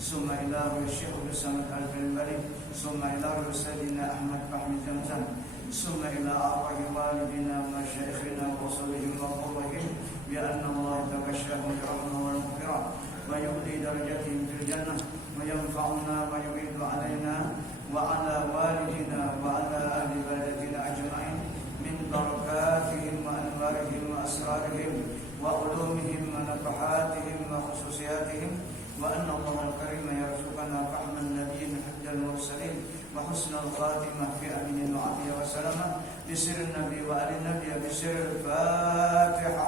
ثم إلى روح الشيخ السامي البلبلي ثم إلى روح سيدنا أحمد فحم زمزم ثم إلى أرواح والدنا ومشايخنا وأصولهم وقربهم بأن الله تغشاهم برحمة والمغفرة ويؤدي درجتهم في الجنة وينفعنا ويعيد علينا وعلى والدنا وعلى أهل بلدنا أجمعين من بركاتهم وأنوارهم وأسرارهم وعلومهم ونفحاتهم وخصوصياتهم وأن الله الكريم يرزقنا فهم النبيين حج المرسلين وحسن الخاتمة في أمين وعافية وسلامة بسر النبي وآل النبي بسر الفاتحة.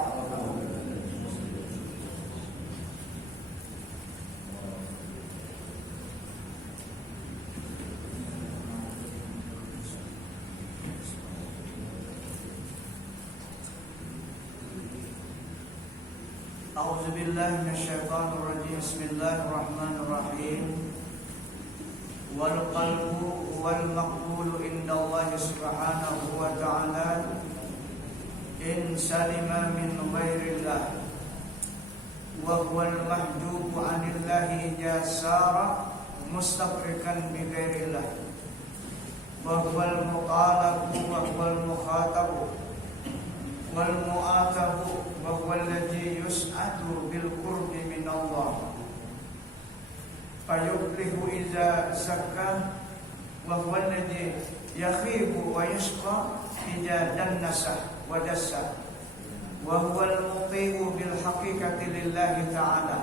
أعوذ بالله من الشيطان الرجيم. بسم الله الرحمن الرحيم. والقلب هو المقبول عند الله سبحانه وتعالى إن سلم من غير الله وهو المحجوب عن الله إذا سار مستغرقا بغير الله وهو المطالب وهو المخاطب والمؤاتب وهو الذي يسعد بالقرب من الله فيفلح إذا زكى وهو الذي يخيب ويشقى إذا دنس ودس وهو المطيع بالحقيقة لله تعالى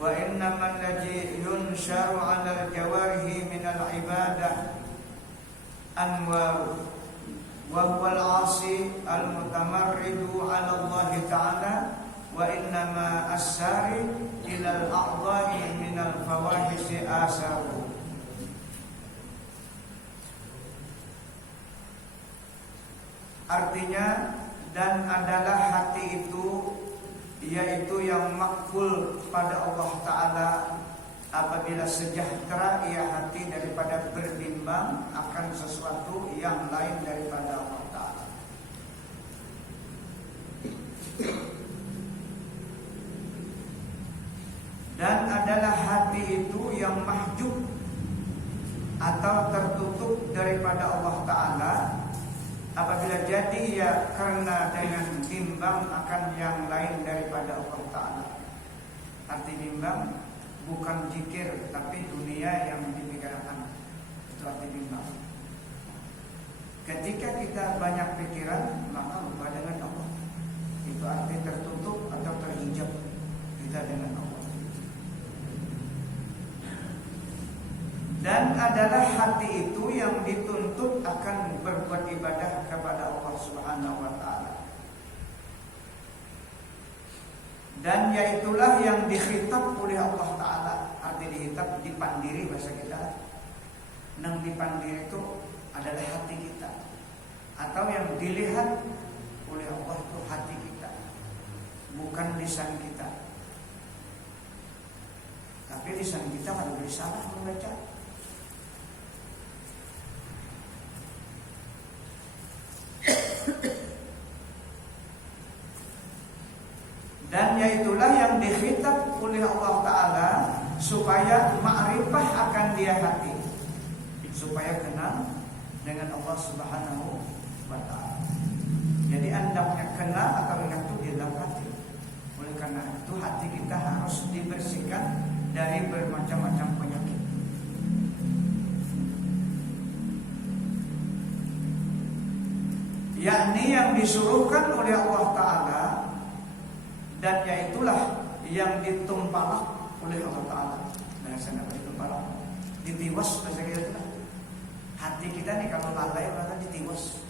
وإنما الذي ينشر على الجوارح من العبادة أنواع وهو العاصي المتمرد على الله تعالى وإنما الساري إلى الأعضاء من الفواحش آثاره. Artinya, dan adalah hati itu yaitu yang makbul pada Allah Ta'ala apabila sejahtera ia hati daripada berbimbang akan sesuatu yang lain daripada Allah Ta'ala. Dan adalah hati itu yang mahjub atau tertutup daripada Allah Ta'ala apabila jadi ia karena dengan bimbang akan yang lain daripada Allah Ta'ala. Arti bimbang bukan zikir tapi dunia yang dipikirkan. Itu arti bimbang. Ketika kita banyak pikiran maka lupa dengan Allah. Itu arti tertutup atau terhijab kita dengan Allah. Dan adalah hati itu yang dituntut akan berbuat ibadah kepada Allah Subhanahu wa Ta'ala. Dan yaitulah yang dikhitab oleh Allah Ta'ala. Arti dikhitab, dipandiri bahasa kita. Nang dipandiri itu adalah hati kita. Atau yang dilihat oleh Allah itu hati kita, bukan lisan kita. Tapi lisan kita kalau salah membaca. Dan yaitulah yang dikhitab oleh Allah Ta'ala supaya ma'rifah akan dia hati, supaya kenal dengan Allah Subhanahu wa Ta'ala. Jadi hendaknya kenal atau ingat itu di dalam hati. Oleh karena itu hati kita harus dibersihkan dari bermacam-macam penyakit. Yakni yang disuruhkan oleh Allah Ta'ala, dan yaitulah yang ditumpalak oleh Allah Ta'ala. Nah, saya dapat ditumpalak, ditiwas bahasa kita. Hati kita nih kalau lalai maka ditiwas.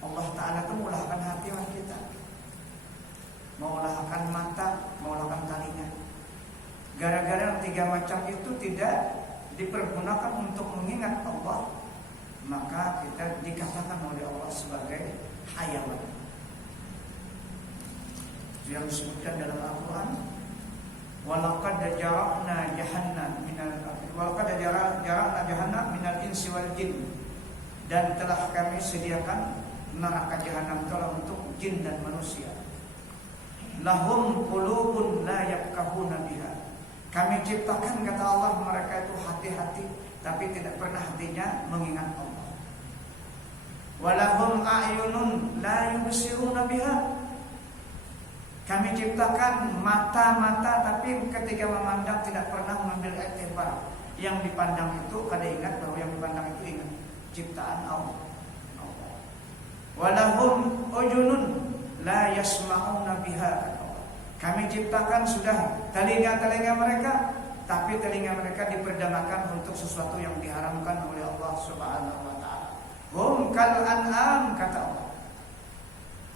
Allah Ta'ala itu meulahkan hati kita, meulahkan mata, meulahkan telinga. Gara-gara 3 macam itu tidak dipergunakan untuk mengingat Allah, maka kita dikatakan oleh Allah sebagai hayawan. Yang disebutkan dalam Al-Quran, walaqad jara'na jahannam minal insi wal jin, dan telah kami sediakan neraka jahanam telah untuk jin dan manusia. Lahum qulubun la yafqahuna biha, Kami ciptakan, kata Allah, mereka itu hati-hati, tapi tidak pernah hatinya mengingat Allah. Walahum a'yunun la yubsiruna biha. Kami ciptakan mata-mata, tapi ketika memandang tidak pernah mengambil iktibar. Yang dipandang itu, kada ingat bahwa yang dipandang itu ingat ciptaan Allah. Walahum ujunun la yasma'una biha. Kami ciptakan sudah telinga-telinga mereka, tapi telinga mereka diperdanakan untuk sesuatu yang diharamkan oleh Allah Subhanahu wa taala. Hum kal an'am, kata Allah.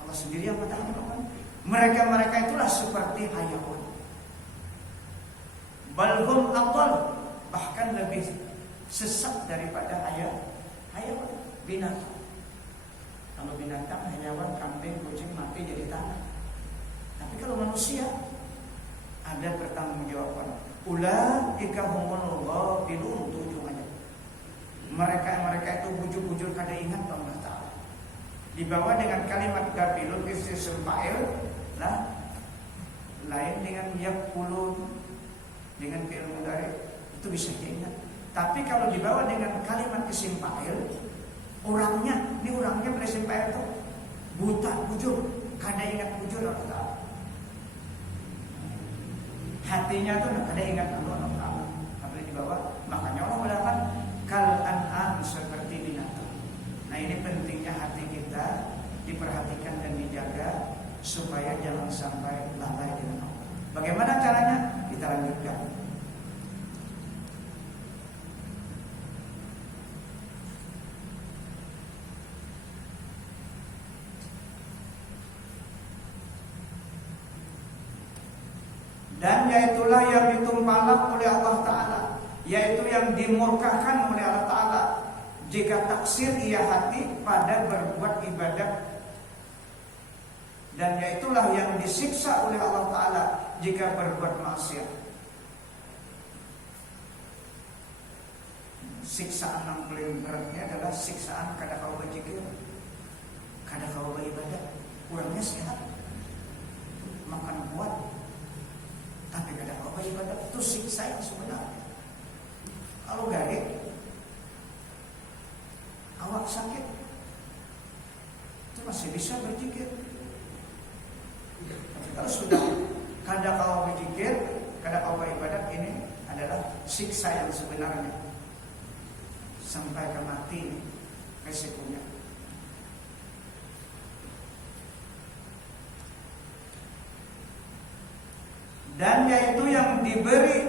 Allah sendiri yang mengatakan, mereka itulah seperti hayawan. Bal hum adall, bahkan lebih sesat daripada hayawan, binatang. Kalau binatang, hayawan, kambing, kucing mati jadi tanah. Tapi kalau manusia ada pertanggungjawaban. Ulaika humul ghafilun, tujuannya. Mereka itu bujur-bujur kada ingat Allah Ta'ala. Dibawa dengan kalimat ghafilun isim fa'il, nah lain dengan yaqulun dengan fi'il mudhari itu bisa diingat. Tapi kalau dibawa dengan kalimat isim fa'il, orangnya berisim fa'il itu buta, bujur, kada ingat bujur Allah Ta'ala. Hatinya tuh ada ingat Allah Ta'ala. Tapi di bawah, makanya Allah mengatakan kal an'am, seperti binatang. Nah, ini pentingnya hati kita diperhatikan dan dijaga supaya jangan sampai lalai dengan Allah. Bagaimana caranya? Kita lanjutkan. Dan yaitulah yang ditumpalak oleh Allah Ta'ala, yaitu yang dimurkakan oleh Allah Ta'ala jika taksir ia hati pada berbuat ibadah. Dan yaitulah yang disiksa oleh Allah Ta'ala jika berbuat maksiat. Siksaan yang paling beratnya adalah siksaan kada kau berzikir, kada kau beribadah. Kurangnya sehat, makan kuat, tapi kadang apa ibadah itu siksa yang sebenarnya. Kalau garik, awak sakit, itu masih bisa berzikir. Tapi kalau sudah kadang kau berzikir, kadang kau beribadah, ini adalah siksa yang sebenarnya. Sampai ke mati resikonya. Dan yaitu yang diberi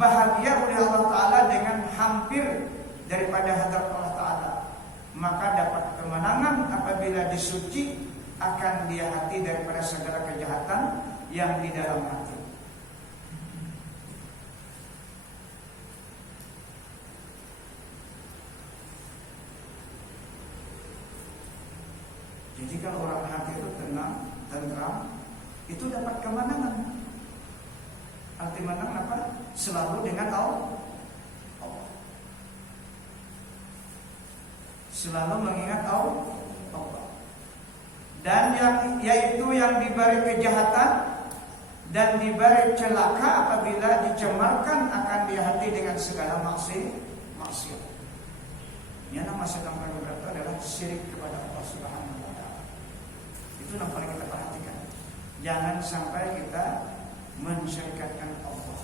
bahagia oleh Allah Ta'ala dengan hampir daripada hadrat Allah Ta'ala, maka dapat kemenangan apabila disuci akan dia hati daripada segala kejahatan yang di dalam hati. Jadi kalau orang hati itu tenang, tentram, itu dapat kemenangan. Arti menang apa? Selalu dengan Allah. Selalu mengingat Allah. Dan yaitu yang diberi kejahatan dan diberi celaka apabila dicemarkan akan di hati dengan segala maksiat. Yang nama sedang berat adalah syirik kepada Allah Subhanahu wa taala. Itu yang paling kita perhatikan. Jangan sampai kita mensyirikatkan Allah.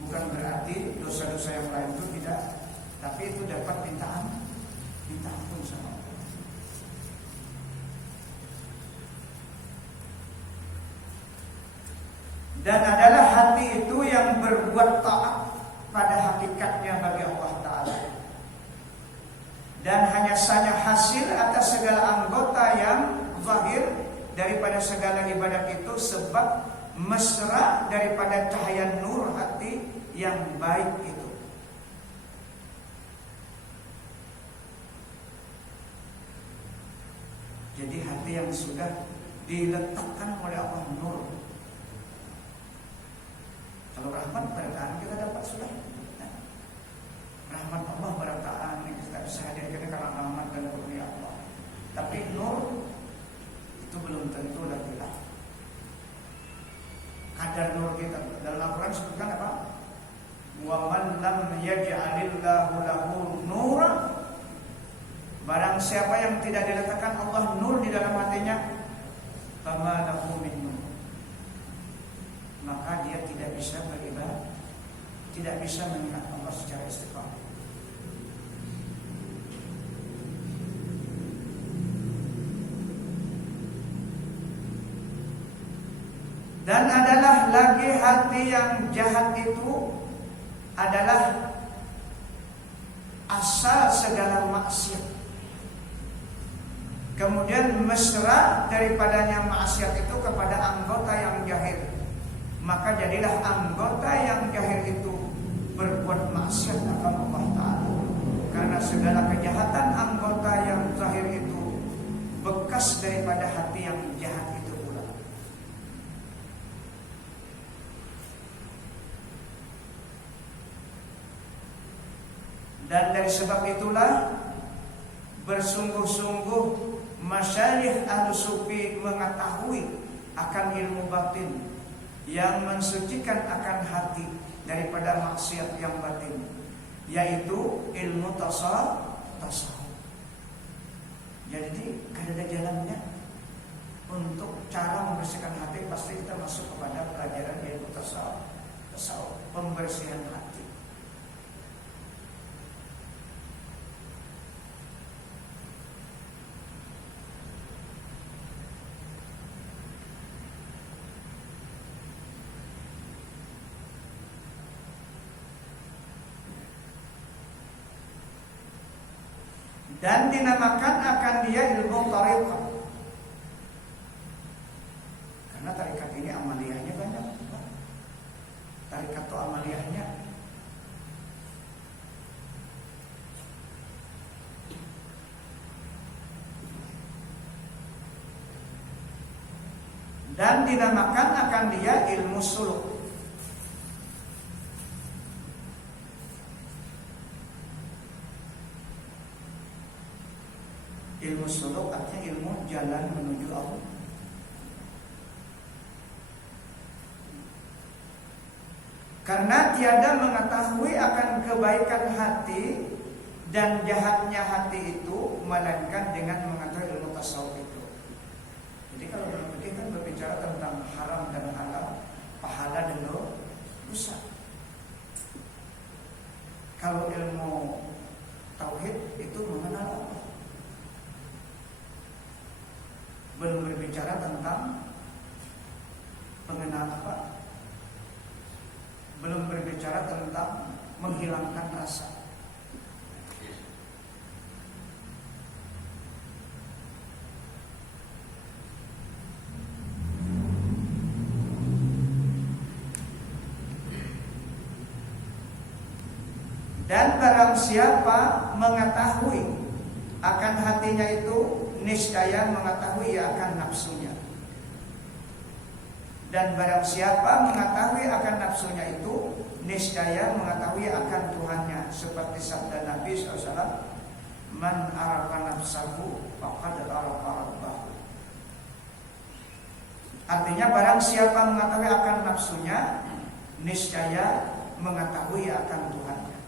Bukan berarti dosa-dosa yang lain itu tidak, tapi itu dapat minta ampun sama Allah. Dan adalah hati itu yang berbuat taat pada hakikatnya bagi Allah Ta'ala, dan hanya saja hasil atas segala anggota yang zahir daripada segala ibadat itu sebab mesra daripada cahaya nur hati yang baik itu. Jadi hati yang sudah diletakkan oleh Allah nur. Kalau rahmat berataan kita dapat sudah. Nah, rahmat Allah berataan kita bisa hadirkan karena rahmat dan kurnia Allah. Tapi nur itu belum tentu lagi lah. kadar nur kita. Dalam Al-Quran disebutkan apa? Wa man lam yaj'alillahu lahu nuran, barang siapa yang tidak diletakkan Allah nur di dalam hatinya, fama lahu min nur, maka dia tidak bisa beribadah, tidak bisa mengingat Allah secara istiqamah. Dan adalah lagi hati yang jahat itu adalah asal segala maksiat. Kemudian mesra daripadanya maksiat itu kepada anggota yang jahil. Maka jadilah anggota yang jahil itu berbuat maksiat akan Allah Ta'ala. Karena segala kejahatan anggota yang zahir itu bekas daripada hati yang jahat itu pula. Dan dari sebab itulah bersungguh-sungguh masyayikh Ahlussufi mengetahui akan ilmu batin yang mensucikan akan hati daripada maksiat yang batin, yaitu ilmu tasawuf. Jadi ada jalannya untuk cara membersihkan hati, pasti kita masuk kepada pelajaran ilmu tasawuf, pembersihan hati. Dan dinamakan akan dia ilmu tariqah, karena tarikat ini amaliyahnya banyak. Tarikat itu amaliyahnya dan dinamakan akan dia ilmu suluk. Ilmu suluk artinya ilmu jalan menuju Allah. Karena tiada mengetahui akan kebaikan hati dan jahatnya hati itu melainkan dengan mengetahui ilmu tasawuf itu. Jadi kalau dalam fikih kan berbicara tentang haram dan halal, pahala dan dosa. Kalau ilmu tauhid itu mengenal Allah. Belum berbicara tentang mengenal apa, belum berbicara tentang menghilangkan rasa. Dan barang siapa mengetahui akan hatinya itu, niscaya mengetahui ia akan nafsunya. Dan barang siapa mengetahui akan nafsunya itu, niscaya mengetahui akan Tuhannya. Seperti sabda Nabi SAW, Man arafa nafsahu faqad arafa rabbahu. Artinya barang siapa mengetahui akan nafsunya, niscaya mengetahui akan Tuhannya.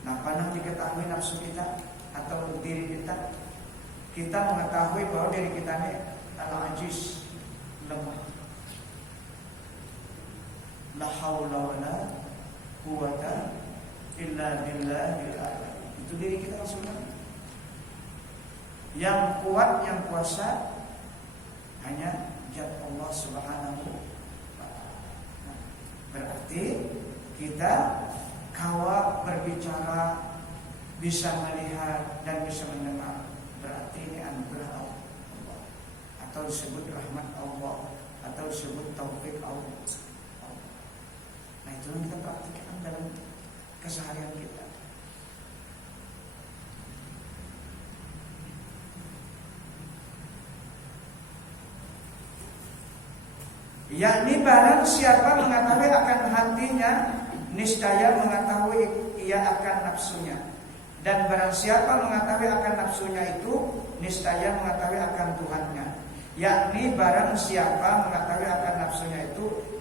Nah, pernah diketahui nafsu kita atau diri kita? Kita mengetahui bahwa diri kita ini al-ajiz, lemah. La haula wala quwwata illa billahil azim. Itu diri kita langsung. Yang kuat, yang kuasa hanya zat Allah Subhanahu wa ta'ala. Berarti kita kalau berbicara, bisa melihat dan bisa mendengar, berarti ini anugerah Allah, atau disebut rahmat Allah, atau disebut taufik Allah. Nah, itu yang kita praktikkan dalam keseharian kita. Yakni barang siapa mengetahui akan hatinya, niscaya mengetahui ia akan nafsunya. Dan barang siapa mengetahui akan nafsunya itu, niscaya mengetahui akan Tuhannya. Yakni barang siapa mengetahui akan nafsunya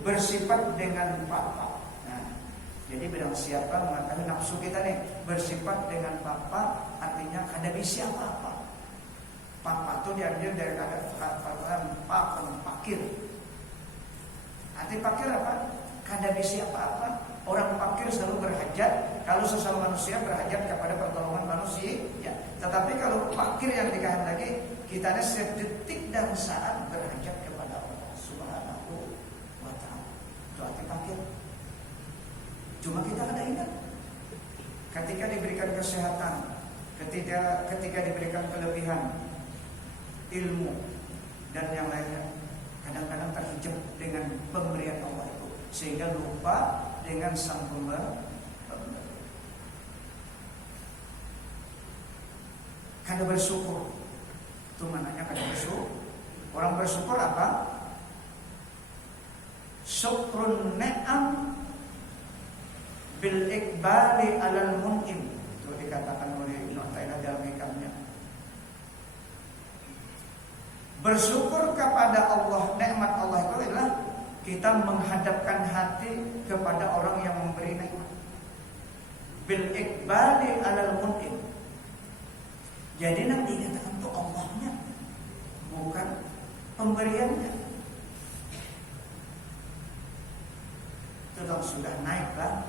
bersifat dengan papa. Nah, jadi bilang siapa mengatakan nafsu kita nih bersifat dengan papa, artinya kada bisa apa-apa. Papa itu diambil dari kata pakir. Arti pakir apa? Kada bisa apa-apa. Orang pakir selalu berhajat, kalau sesama manusia berhajat kepada pertolongan manusia. Ya. Tetapi kalau pakir yang dikehendaki, kita ada sedetik dan saat berhajat kepada Allah Subhanahu wa Ta'ala. Itu arti pakir. Cuma kita kada ingat. Ketika diberikan kesehatan, ketika diberikan kelebihan, ilmu dan yang lainnya, kadang-kadang terhijab dengan pemberian Allah itu, sehingga lupa dengan sang pemberi. Kada bersyukur, itu maknanya kada bersyukur. Orang bersyukur apa? Syukrun ni'am bil iqbali alal mun'im. Itu dikatakan oleh Ibnu Taimiyah dalam hikamnya. Bersyukur kepada Allah, nikmat Allah itu adalah kita menghadapkan hati kepada orang yang memberi nikmat. Bil iqbali alal mun'im. Jadi nanti dikatakan itu Allahnya, bukan pemberiannya. Itu sudah naik lah.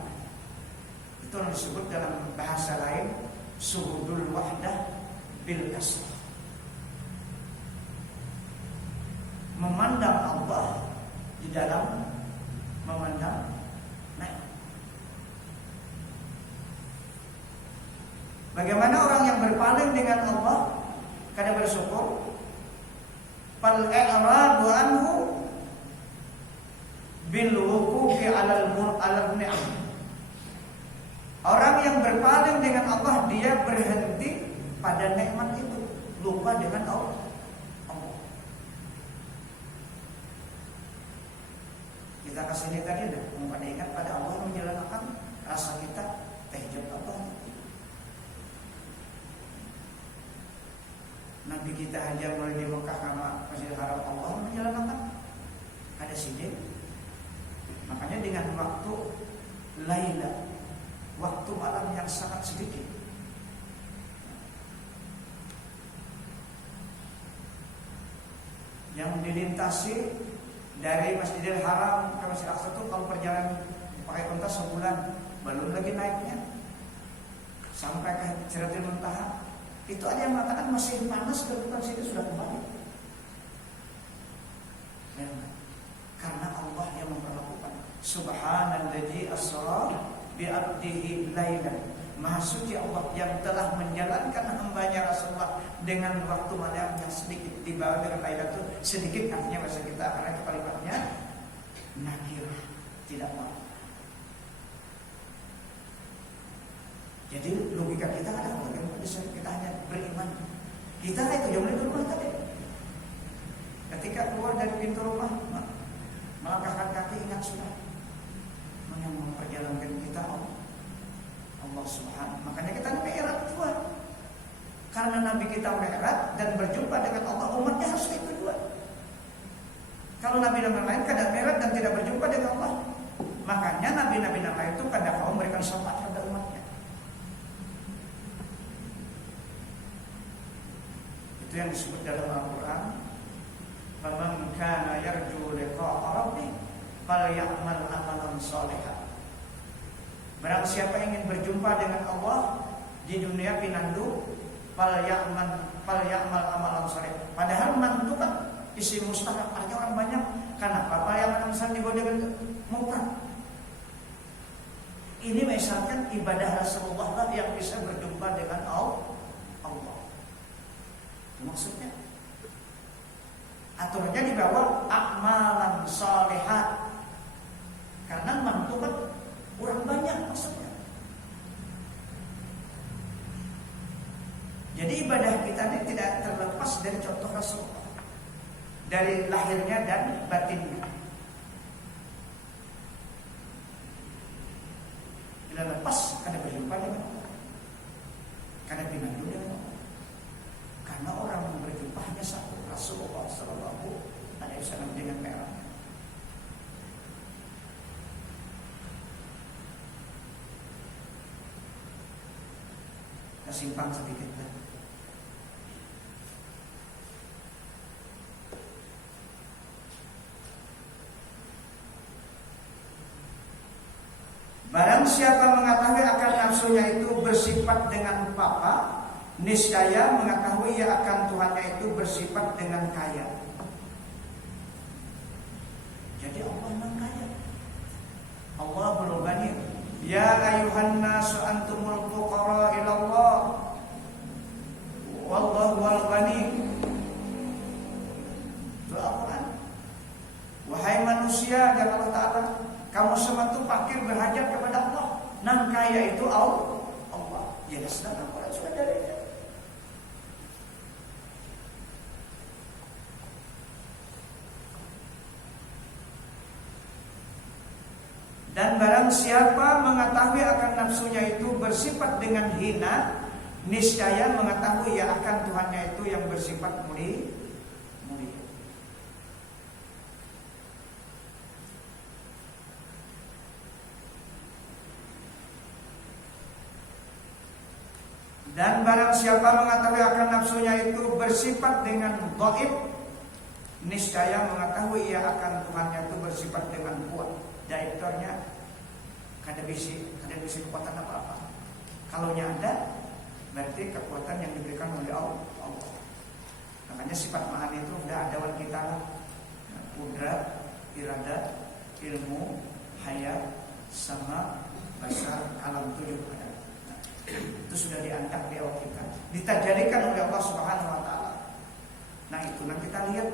Itu yang disebut dalam bahasa lain suhudul wahdah bil kasrah. Memandang Allah di dalam memandang naik. Bagaimana orang yang berpaling dengan Allah kada bersyukur? Fal i'radu anhu bil wuqufi 'alal ni'am. Orang yang berpaling dengan Allah, dia berhenti pada nikmat itu, lupa dengan Allah. Kita kasih ini tadi dah, pada ingat pada Allah menjalankan rasa kita terhijab Allah. Nabi kita hajar mulai di Mekah sama Masjidil Haram, Allah menjalankan ada sidin. Makanya dengan waktu laila, waktu malam yang sangat sedikit, yang dilintasi dari Masjidil Haram ke Masjidil Aqsa itu kalau perjalanan pakai unta sebulan, belum lagi naiknya sampai ke Sidratul Muntaha. Itu ada yang mengatakan masih panas, kedudukan situ sudah kembali. Ya, karena Allah yang memperlakukan. Subhanalladzi asra bi 'abdihi lailan. Maha suci Allah yang telah menjalankan hambanya Rasulullah dengan waktu malam yang sedikit, di bawah dengan lailan itu sedikit, artinya bahasa kita karena itu kalimatnya nakirah, tidak mau. Jadi logika kita ada bagaimana kita hanya beriman. Kita itu jauh dari rumah tadi. Ketika keluar dari pintu rumah, melangkahkan kaki, ingat sudah yang memperjalankan kita Allah Subhanahu. Makanya kita mi'raj dua. Karena Nabi kita mi'raj dan berjumpa dengan Allah, umatnya harus itu dua. Kalau Nabi yang lain kada mi'raj dan tidak berjumpa dengan Allah, makanya Nabi-Nabi yang lain itu kada mau memberikan syafaat kepada umatnya. Itu yang disebut dalam Al-Quran, "Faman kana yarju liqa'a rabbih falyamal 'amalan shalihan." Barang siapa ingin berjumpa dengan Allah di dunia pinandu, falyamal amalan saleh. Padahal mandu kan isi mustahab, artinya orang banyak. Kenapa falyamal amalan saleh digodeng mufrad? Ini misalkan ibadah Rasulullah lah yang bisa berjumpa dengan Allah. Maksudnya aturannya di bawah amalan salihat. Karena mandu kan orang banyak maksudnya. Jadi ibadah kita ini tidak terlepas dari contoh Rasulullah, dari lahirnya dan batinnya. Bila lepas, kada berjumpa dengan Allah, kada pinandu dengan Allah. Karena orang yang berjumpa hanya satu, Rasulullah Sallallahu Alaihi Wasallam dengan merah. Kesimpang sedikit lah. Barang siapa mengetahui akan nafsunya itu bersifat dengan papa, niscaya mengetahui ia akan Tuhannya itu bersifat dengan kaya. Jadi Allah memang kaya. Allahul Ghani. Ya ayuhan nasu antumul fuqara ila Allah. Wallahu al-ghani. Itu Al-Quran. Wahai manusia, kata Allah Ta'ala, kamu semua itu fakir berhajat kepada Allah. Nan kaya itu Allah. Ya sudah, Al-Quran sudah dari itu. Dan barang siapa mengetahui akan nafsunya itu bersifat dengan hina, niscaya mengetahui ia akan Tuhannya itu yang bersifat mulia. Dan barang siapa mengetahui akan nafsunya itu bersifat dengan dhaif, niscaya mengetahui ia akan Tuhannya itu bersifat dengan kuat. Direkturnya kada bisi kekuatan apa-apa. Kalau ada, berarti kekuatan yang diberikan oleh Allah. Makanya sifat maha itu udah adawan kita lah. Qudrat, iradat, ilmu, hayat, sama, basar, alam tujuh ada. Itu sudah diangkat di awal kita, ditajadikan oleh Allah Subhanahu Wa Taala. Nah itu nanti kita lihat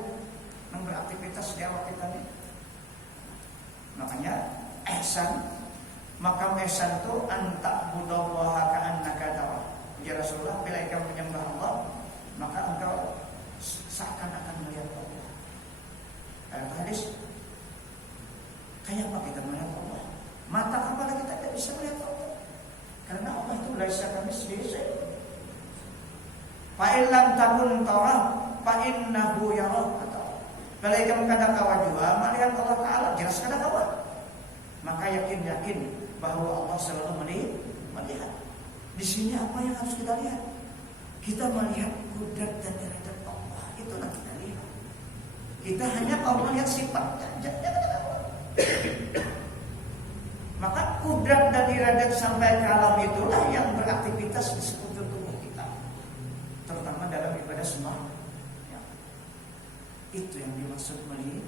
yang beraktivitas di awal kita nih. Makanya ihsan, makam ihsan itu anta budallaha ka'annaka tara. Ya Rasulullah, bila engkau menyembah Allah, maka engkau seakan-akan melihat Allah. Ayat hadis. Kayak apa kita melihat Allah? Mata kepala kita tidak bisa melihat Allah. Karena Allah itu laisa kamitslihi syai'. Fa in lam takun tara fa innahu yara. Kalau kamu kada kawa juga melihat Allah Ta'ala, jelas kada kawa. Maka yakin bahwa Allah selalu melihat. Di sini apa yang harus kita lihat? Kita melihat kudrat dan iradat Allah. Itulah kita lihat. Kita hanya kalau melihat sifatnya, jangan kawa. Maka kudrat dan iradat sampai ke alam itulah yang beraktivitas di sekujur tubuh kita, terutama dalam ibadah sembahyang. Itu yang dimaksud melihat.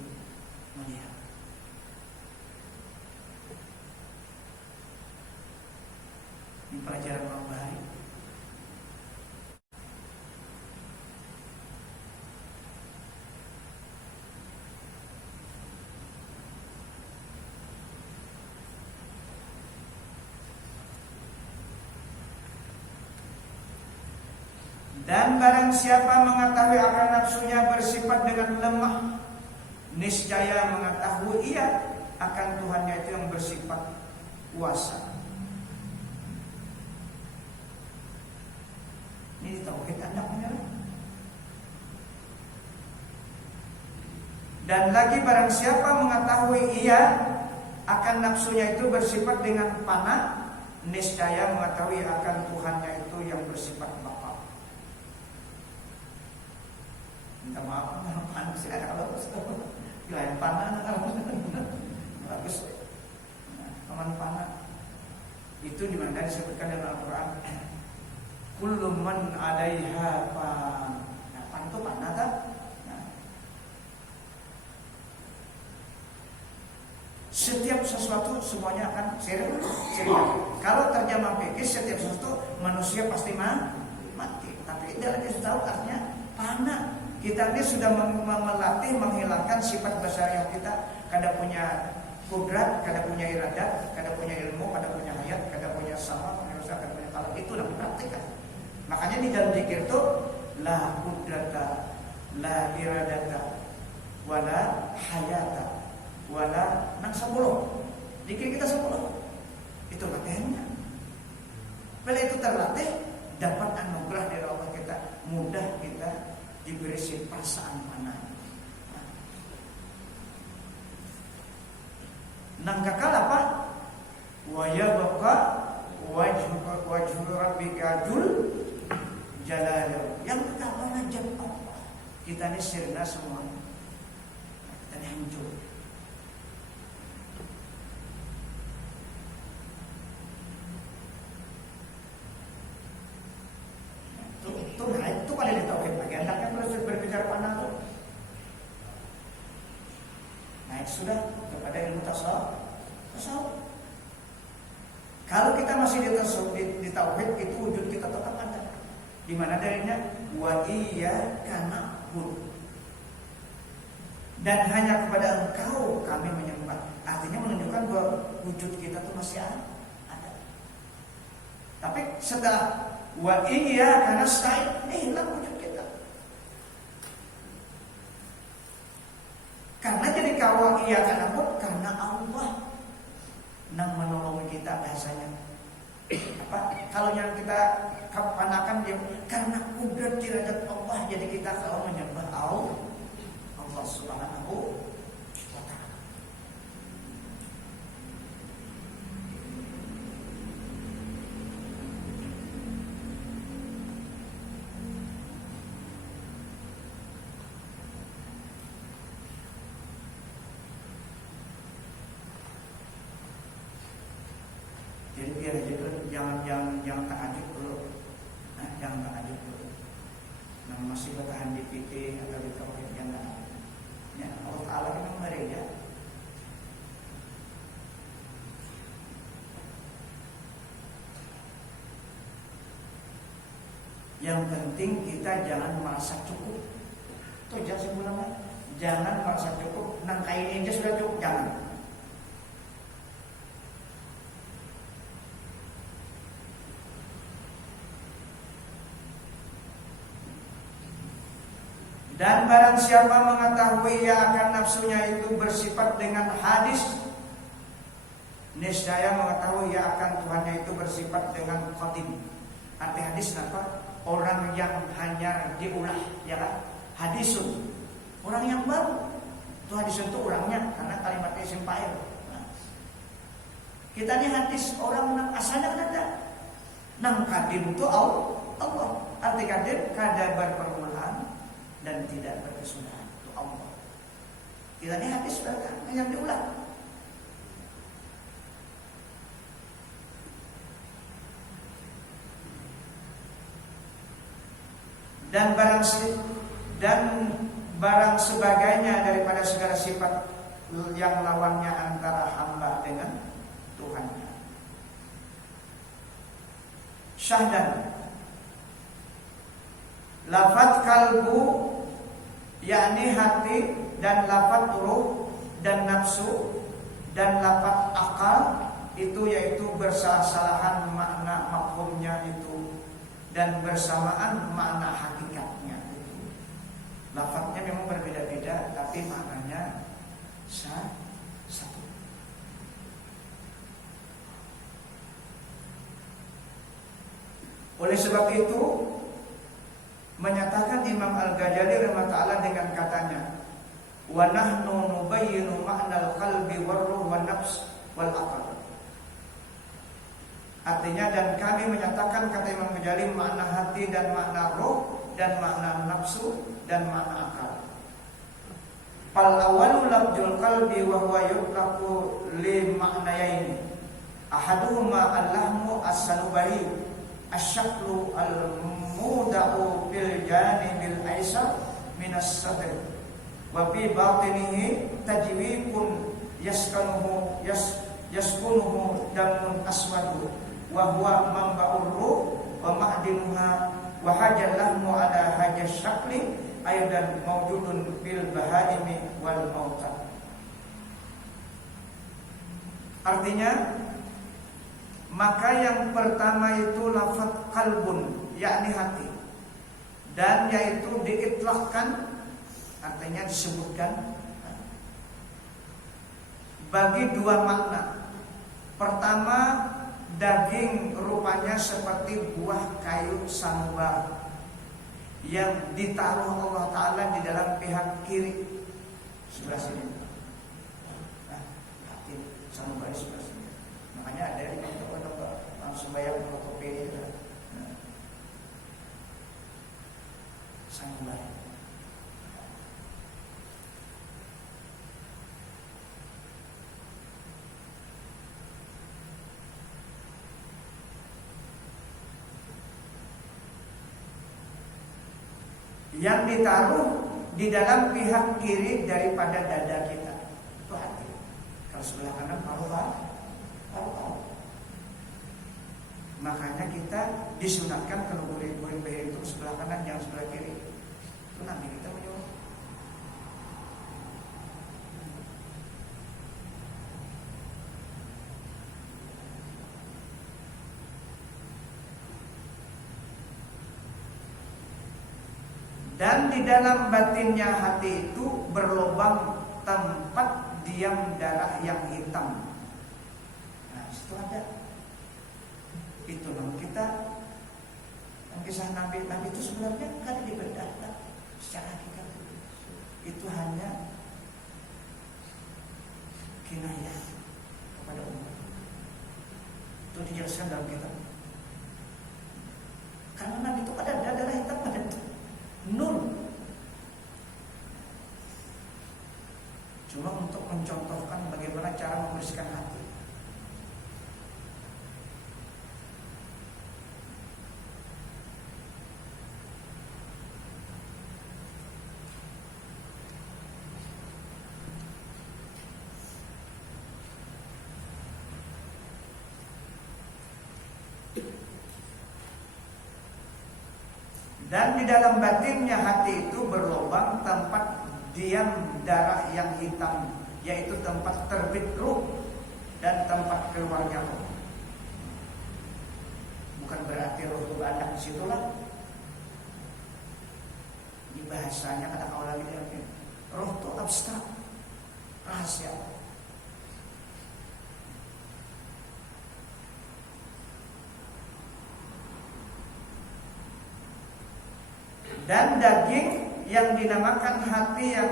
Ini pelajaran orang baik. Dan barang siapa mengetahui akan nafsunya bersifat dengan lemah, niscaya mengetahui ia akan Tuhannya itu yang bersifat kuasa. Ini tauhid anaknya. Dan lagi barang siapa mengetahui ia akan nafsunya itu bersifat dengan panah, niscaya mengetahui akan Tuhannya itu yang bersifat bapa. Minta maaf, panah sih ada kalau lain panah, bagus. Paman panah itu dimana disebutkan dalam Al-Quran. Kullu man 'alaiha fan. Nah, pan itu panah kan? Nah. Setiap sesuatu semuanya akan sirna. Kalau terjemah fikih setiap sesuatu manusia pasti mati. Tapi dalam Islam artinya panah. Kita ini sudah melatih menghilangkan sifat besar yang kita kada punya kudrat, kada punya iradat, kada punya ilmu, kada punya hayat, kada punya sama, kada punya kalam. Itu yang dipraktikkan. Makanya di dalam zikir itu la kudrata, la iradata, wala hayata, wala nang 10. Zikir kita 10. Itu latihannya. Bila itu terlatih, dapat anugerah dari Allah kita, mudah kita diberi perasaan panah. Nang kakal apa? Wa yabqa wajhu rabbika dzul Kita ini sirna semua. Kita ini hancur. Itu pada di tauhid lagi. Hendaknya berbicara pandang tuh. Nah itu sudah kepada ilmu tasawuf. Kalau kita masih di tauhid, itu wujud kita tetap ada. Di mana dalilnya? Wa iyyaka na'budu. Dan hanya kepada Engkau kami menyembah. Artinya menunjukkan bahwa wujud kita itu masih ada. Tapi setelah wa iyyaka nasta'in, hilang wujud kita. Karena jadi kau iyyaka na'budu karena Allah yang menolong kita bahasanya. Apa? Kalau yang kita panakan dia karena kudrat derajat Allah, jadi kita kalau menyembah Allah Subhanahu wa ta'ala. Jadi biar aja jangan takajub dulu. Jangan takajub dulu. Nah, masih bertahan di fikih atau di tauhid yang enggak. Ya, Allah Ta'ala kan memberinya. Yang penting kita jangan merasa cukup. Itu jangan sebenarnya. Jangan merasa cukup. Nang kain aja sudah cukup, jangan. Dan barang siapa mengetahui ia akan nafsunya itu bersifat dengan hadis, niscaya mengetahui ia akan Tuhannya itu bersifat dengan qadim. Arti hadis apa? Orang yang hanya diulah, ya kan? Hadisun, orang yang baru. Itu hadisun itu orangnya, karena kalimatnya isim fa'il. Nah, kita ini hadis orang asalnya kan ada. Nang qadim itu Allah. Arti qadim kadabar permulaan dan tidak berkesudahan, itu Allah. Kita ini hadis bahkan hanya diulang. Dan barang sebagainya daripada segala sifat yang lawannya antara hamba dengan Tuhannya. Syahdan, lafaz kalbu yakni hati, dan lafaz ruh dan nafsu, dan lafaz akal itu yaitu bersalah-salahan makna mafhumnya itu dan bersamaan makna hakikatnya itu. Lafaznya memang berbeda-beda tapi maknanya satu. Oleh sebab itu menyatakan Imam Al-Ghazali rahimahullah dengan katanya, wa nahnu nubayyinu ma'nal qalbi war ruh wan nafs wal aql. Artinya, dan kami menyatakan, kata Imam Ghazali, makna hati dan makna roh dan makna nafsu dan makna akal. Fal awwalu lafzul qalbi wa huwa yutlaqu li ma'nayaini. Ahaduhuma al-lahmu as-sanubahi asyaklu al-muda'u bil janibil aisar minas sadr wa fi batinihi tajwibun yaskunuhu damun aswadu wa huwa manba'ur ruh wa ma'dinuha wa hajal lahmu ala hajal syakli aydan mawjudun bil bahaimi wal mauta. Artinya, maka yang pertama itu lafaz qalbun, yakni hati, dan yaitu diitlaqkan, artinya disebutkan bagi dua makna. Pertama, daging rupanya seperti buah kayu sanubar yang ditaruh Allah Ta'ala di dalam pihak kiri sebelah sini. Nah, hati sanubar sebelah sini. Makanya ada yang langsung bayar fotokopi itu. Sanubar. yang ditaruh di dalam pihak kiri daripada dada kita. Itu hati. Kalau sebelah kanan paru-paru. Makanya kita disunatkan kalau guring leher itu sebelah kanan, jangan sebelah kiri. Itu Nabi kita menyuruh. Dan di dalam batinnya hati itu berlubang tempat diam darah yang hitam. Nah, situ ada. Itu loh kita. Yang kisah Nabi itu sebenarnya kan dibedah secara hakikat. Itu hanya kinayah kepada umat. Itu dijelaskan dalam kitab. Karena Nabi itu pada darah hitam pada nur. Cuma untuk mencontohkan bagaimana cara membersihkan hati. Dan di dalam batinnya hati itu berlubang tempat diam darah yang hitam, yaitu tempat terbit ruh dan tempat keluarnya ruh. Bukan berarti ruh itu banyak di situlah. Di bahasanya kata awal lagi roh itu abstrak, rahasia. Dan daging yang dinamakan hati yang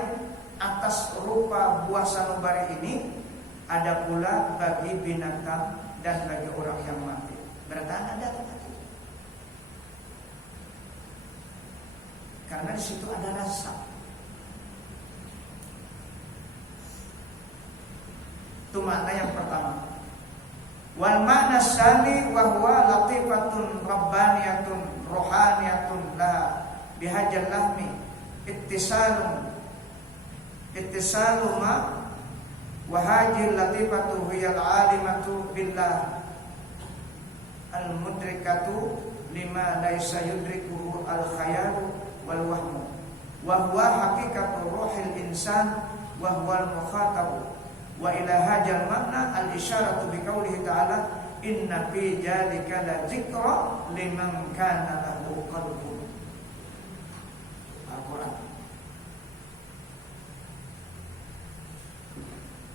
atas rupa buah sanubari ini ada pula bagi binatang dan bagi orang yang mati. Berarti ada hati. Karena di situ ada rasa. Itu makna yang pertama. Wal makna tsani wa huwa latifatun rabbaniyatun rohaniyatun la bihajal lahmi ittisalu ma wa hajil latifatu hiyal alimatu billah al mudrikatu lima laisa yudrikuhu al khayalu wal wahmu wa huwa haqiqatu ruhil insan wa huwa al mukhatabu wa ila hajal makna al isyaratu bi qoulihi ta'ala inna fi dzalika la dzikra liman kana lahu qalbun.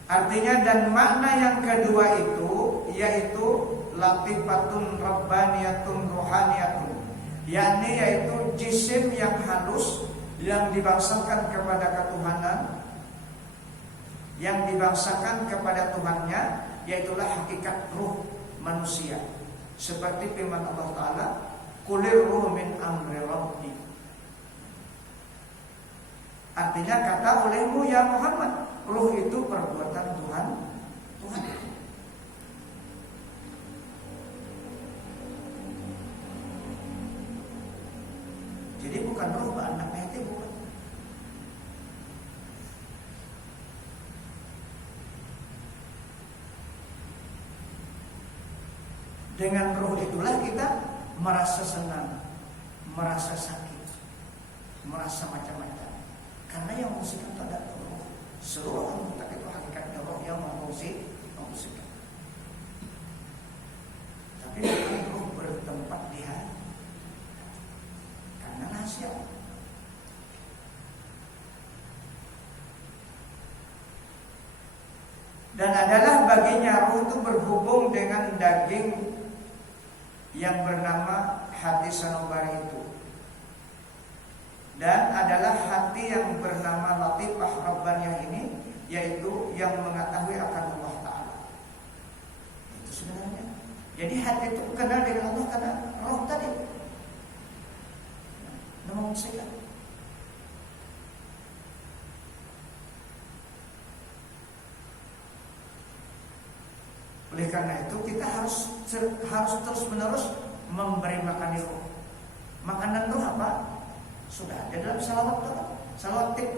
Artinya dan makna yang kedua itu yaitu latifatun rabbaniyatun rohaniyatun, yakni yaitu jisim yang halus yang dibangsakan kepada ketuhanan, yang dibangsakan kepada Tuhannya, yaitulah hakikat ruh manusia. Seperti firman Allah Ta'ala, kulir ruh min amri rabbi. Artinya kata olehmu ya Muhammad, ruh itu perbuatan Tuhan. Jadi bukan ruh anaknya itu bukan. Dengan ruh itulah kita merasa senang, merasa sakit, merasa macam-macam. Karena yang musikan itu ada roh. Seluruh anggota itu hakikatnya roh yang memusikkan. Tapi roh bertempat di hati. Karena rahasia. Dan adalah baginya roh itu berhubung dengan daging yang bernama hati sanubari itu. Dan adalah hati yang bernama latifah rabbaniyah ini, yaitu yang mengetahui akan Allah Ta'ala. Itu sebenarnya. Jadi hati itu kenal dengan Allah karena roh tadi. Nama musyikan. Oleh karena itu kita harus terus menerus memberi makan roh. Makanan roh apa? Sudah ada dalam salawat tib.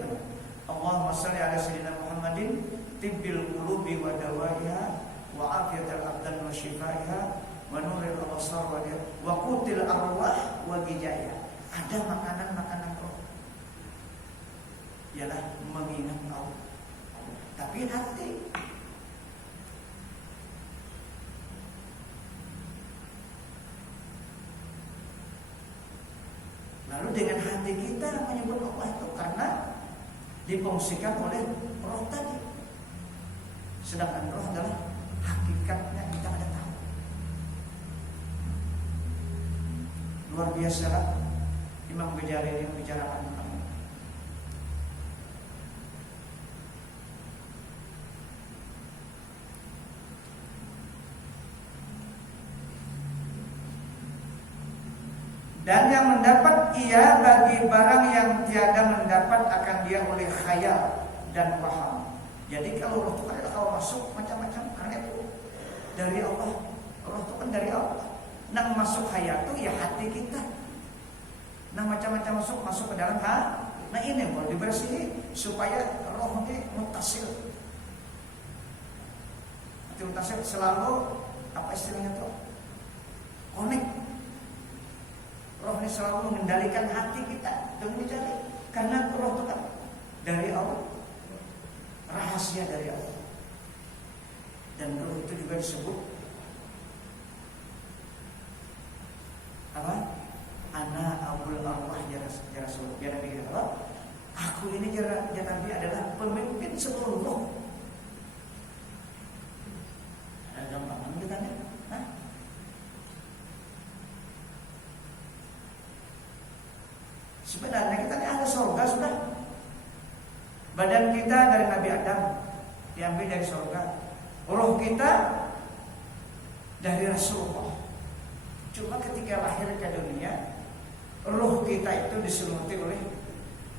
Allahumma shalli ala sayyidina Muhammadin tibbil qulubi wa dawaiha wa afiyatil abdan wa shifaiha wa nuril absar wa qutil arwah wa gijaya. Ada makanan-makanan roh. Ialah mengingat Allah. Tapi hati. Lalu dengan hati kita menyebut Allah itu karena difungsikan oleh roh tadi. Sedangkan roh adalah hakikatnya kita ada tahu. Luar biasa Imam Ghazali yang membicarakan tentang dan yang mendapat ia bagi barang yang tiada mendapat akan dia oleh khayal dan paham. Jadi kalau roh itu kan kalau masuk macam-macam karena itu dari Allah. Roh itu kan dari Allah. Nang masuk khayal itu ya hati kita. Nang macam-macam masuk ke dalam hati. Nah ini boleh dibersihi supaya roh ini mutasil. Mutasil selalu apa istilahnya tuh? Connect. Roh ini selalu mengendalikan hati kita dengan mencari. Karena roh itu kan dari Allah, rahasia dari Allah. Dan roh itu juga disebut apa? Ana abul arwah ya Rasul. Ya Nabi Allah. Aku ini ya Nabi adalah pemimpin seluruh roh. Ada gampangan kita nih. Sebenarnya kita ini ahli surga sudah. Badan kita dari Nabi Adam diambil dari surga. Roh kita dari Rasulullah. Cuma ketika lahir ke dunia, roh kita itu diselimuti oleh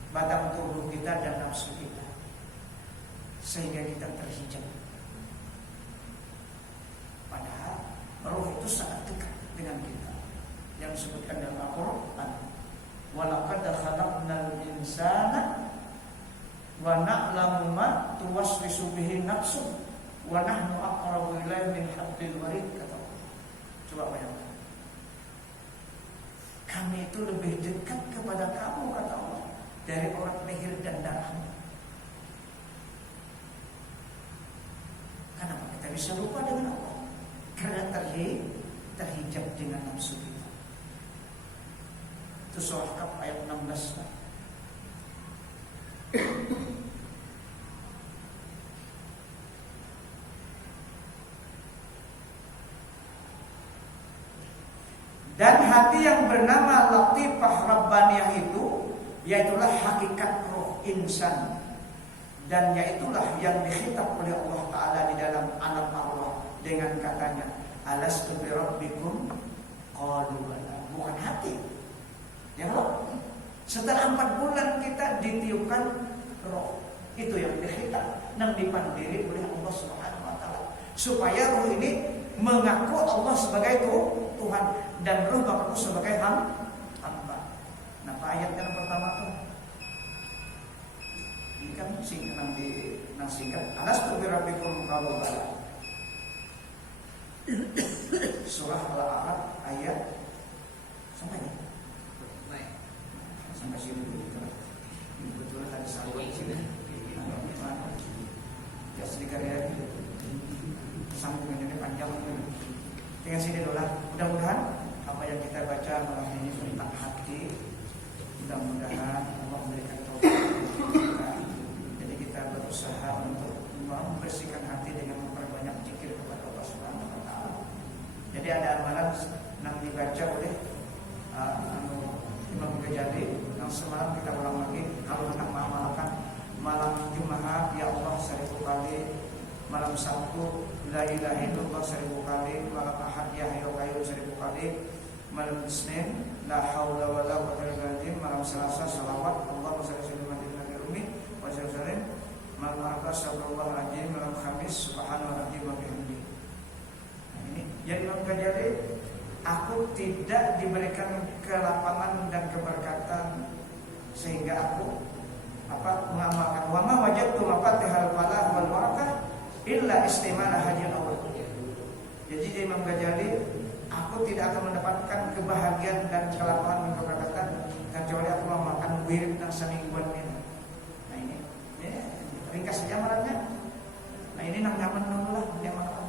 batang tubuh kita dan nafsu kita, sehingga kita terhijab. Padahal roh itu sangat dekat dengan kita, yang disebutkan dalam Al-Quran. Walaqad khalaqnal insana wa na'lamu ma tuwaswisu bihi nafsu wa nahnu aqrabu ilaihi min hablil warid. Kata coba bayangkan, kami itu lebih dekat kepada kamu, kata Allah, dari urat leher dan darahmu. Kenapa kita bisa lupa dengan Allah? Karena terhijab dengan nafsu kita. Itu surah Kaf ayat 16. Dan hati yang bernama Latifah Rabbaniyah itu, yaitulah hakikat roh insan, dan yaitulah yang dikhitab oleh Allah Ta'ala di dalam alam Allah dengan katanya alastu bi rabbikum qalu bala. Bukan hati, ya roh. Setelah 4 bulan kita ditiupkan roh, itu yang dikhitab dan dipandiri oleh Allah Subhanahu wa Ta'ala, supaya roh ini mengaku Allah sebagai Tuhan dan roh mengaku sebagai hamba. Nah, ayat yang pertama tuh ini kan singkat alastu bi rabbikum qalu bala. Surah Al-A'raf ayat sampai sini dulu. Kebetulan ada sahabat sini. Ya sedikit ya. Sambungan ini panjang. Tinggal sini dulu lah. Mudah-mudahan apa yang kita baca malam ini tentang hati, mudah-mudahan Allah memberikan taufik kita. Jadi kita berusaha untuk membersihkan hati dengan memperbanyak zikir kepada Allah Subhanahu wa Ta'ala. Jadi ada amalan yang dibaca oleh Imam Ghazali yang semalam kita ulang lagi. Kalau hendak mengamalkan malam Jumat ya Allah 1000 kali, malam Sabtu la ilaha illallah 1000 kali, malam Ahad ya Hayyul Qayyum 1000 kali, malam Senin la haula wala quwwata illa billah, malam Selasa salawat Allahumma shalli ala Muhammadin ummi wa sallim, malam Arba'a sallallahu alaihi, malam Khamis subhanallah wa bihamdihi. Nah, ini yang Imam Ghazali, aku tidak diberikan kelapangan dan keberkatan sehingga aku mengamalkan. Wa ma wajadtu mafatihal falah wal barakah illa istimala hajin awal. Jadi Imam Ghazali, aku tidak akan mendapatkan kebahagiaan dan kelapangan dan keberkatan kecuali aku mengamalkan wirid dan semingguan ini. Nah ini ringkas saja amalannya. Nah ini nyaman lah diamalkan.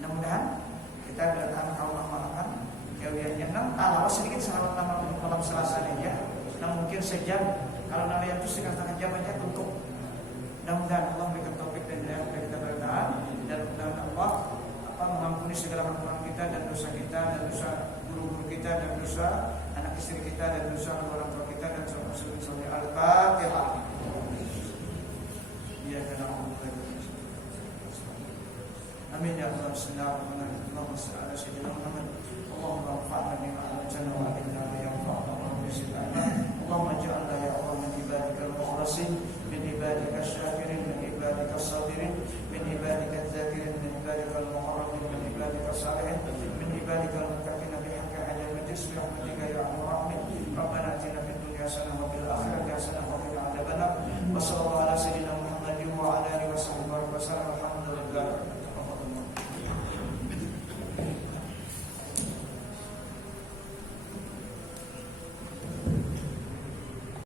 Mudah-mudahan kita datang kalau amalkan kewiannya. Kalau sedikit sahabat malam Selasa aja. Nah mungkin sejam. Kalau nanya itu setengah jam aja untuk. Mudah-mudahan Allah memberikan taufik dan hidayah kepada kita bertahan, dan mudah-mudahan Allah mengampuni segala kesalahan kita dan dosa kita dan dosa guru-guru kita dan dosa anak istri kita dan dosa orang tua kita dan saudara-saudara. Al-Fatihah. Ya karena amin ya Allah. Allahumma shalli ala sayyidina Muhammad. Allahumma anfa'na bima 'allamtana wa 'allimna ma yanfa'una wa zidna ilma. Allahumma ij'alna ya Allah min ibadikal mukhlasin min ibadika